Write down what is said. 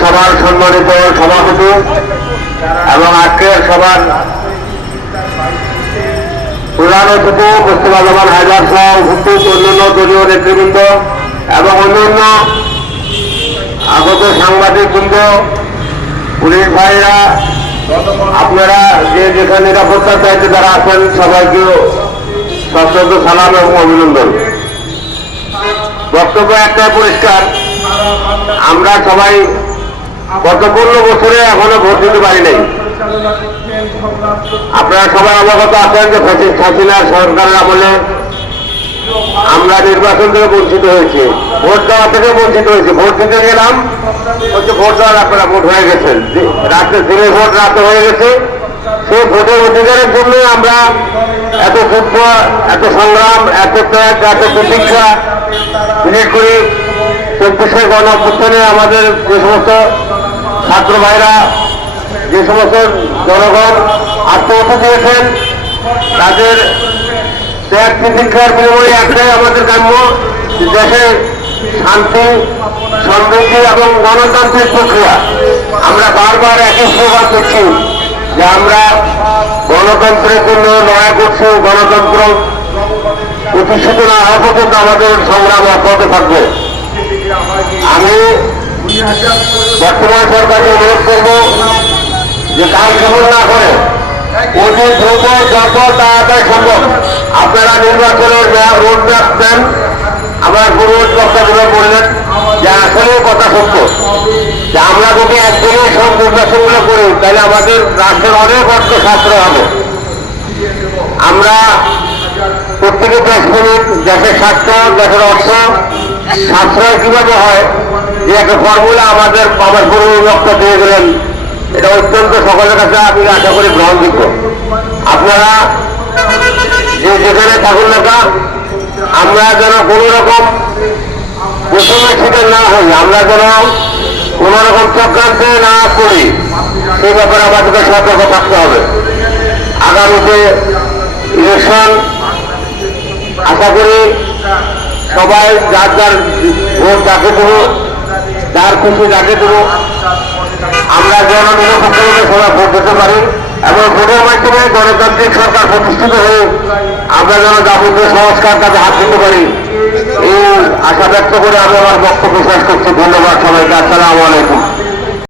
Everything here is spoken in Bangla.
সভার সম্মানিত সভাপতি এবং আজকের সভার প্রধান অতিথি মোস্তফা জামান হায়দার সহ উপস্থিত অন্যান্য দলীয় নেতৃবৃন্দ এবং অন্যান্য আগত সাংবাদিকবৃন্দ, পুলিশ ভাইরা, আপনারা যে যেখানে নিরাপত্তার দায়িত্বে যারা আছেন সবাইকে সশ্রদ্ধ সালাম এবং অভিনন্দন। বক্তব্য একটাই পরিষ্কার, আমরা সবাই গত 15 বছরে এখনো ভোট দিতে পারি নাই। আপনারা সবাই অবগত আছেন যে ফ্যাসিস্ট হাসিনার সরকারের আমলে আমরা নির্বাচন থেকে বঞ্চিত হয়েছি, ভোট দেওয়া থেকে বঞ্চিত হয়েছি। ভোট দিতে গেলাম হচ্ছে ভোট দেওয়ার আপনারা ভোট হয়ে গেছেন, রাত্রে দিনের ভোট রাতে হয়ে গেছে। সেই ভোটের অধিকারের জন্য আমরা এত যুদ্ধ, এত সংগ্রাম, এত ত্যাগ, এত প্রতীক্ষা, বিশেষ করে 24শে গণঅভ্যুত্থানে আমাদের যে সমস্ত ছাত্র ভাইরা, যে সমস্ত জনগণ আত্মহত্যা দিয়েছেন, তাদের ত্যাগ প্রতীক্ষার বিনিময়ে একটাই আমাদের কাম্য, দেশে শান্তি, সমৃদ্ধি এবং গণতান্ত্রিক প্রক্রিয়া। আমরা বারবার একই স্লোগান করছি যে আমরা গণতন্ত্রের জন্য লড়াই করছি, গণতন্ত্র প্রতিষ্ঠিত না হওয়া পর্যন্ত আমাদের সংগ্রাম অব্যাহত থাকবে। আমি বর্তমান সরকারকে অনুরোধ করব যে কাজ কেমন না করে অতি দ্রুত যত তাড়াতাড়ি সম্ভব আপনারা নির্বাচনের রোড ম্যাপ দেন। আমার পূর্ববর্তী বক্তাগুলো বললেন যে আসলে কথা সত্য, যে আমরা যদি একদিনে সব নির্বাচনগুলো করি তাহলে আমাদের রাষ্ট্রের অনেক অর্থ সাশ্রয় হবে। আমরা প্রত্যেকে 10 মিনিট দেশের স্বার্থ, দেশের অর্থ সাশ্রয় কিভাবে হয় যে একটা ফর্মুলা আমার পূর্ব বক্তা দিয়ে গেলেন, এটা অত্যন্ত সকলের কাছে আমি আশা করি গ্রহণযোগ্য। আপনারা যে যেখানে থাকুন না, আমরা যেন কোন রকম প্রথমে শিকার না হই, আমরা যেন কোন রকম চক্রান্তে না করি, সেই ব্যাপারে আমাদেরকে সতর্ক থাকতে হবে। আগামীতে ইলেকশন, আশা করি সবাই যার যার ভোট যাকে দেবো, যার খুশি যাকে দেবো, আমরা যেন নিরপেক্ষভাবে সবাই ভোট দিতে পারি এবং ভোটের মাধ্যমে গণতান্ত্রিক সরকার প্রতিষ্ঠিত হয়ে আমরা যেন যাবতীয় সংস্কার কাজে হাত দিতে পারি, এই আশা ব্যক্ত করে আমি আমার বক্তব্য শেষ করছি। ধন্যবাদ সবাইকে। আসসালামু আলাইকুম।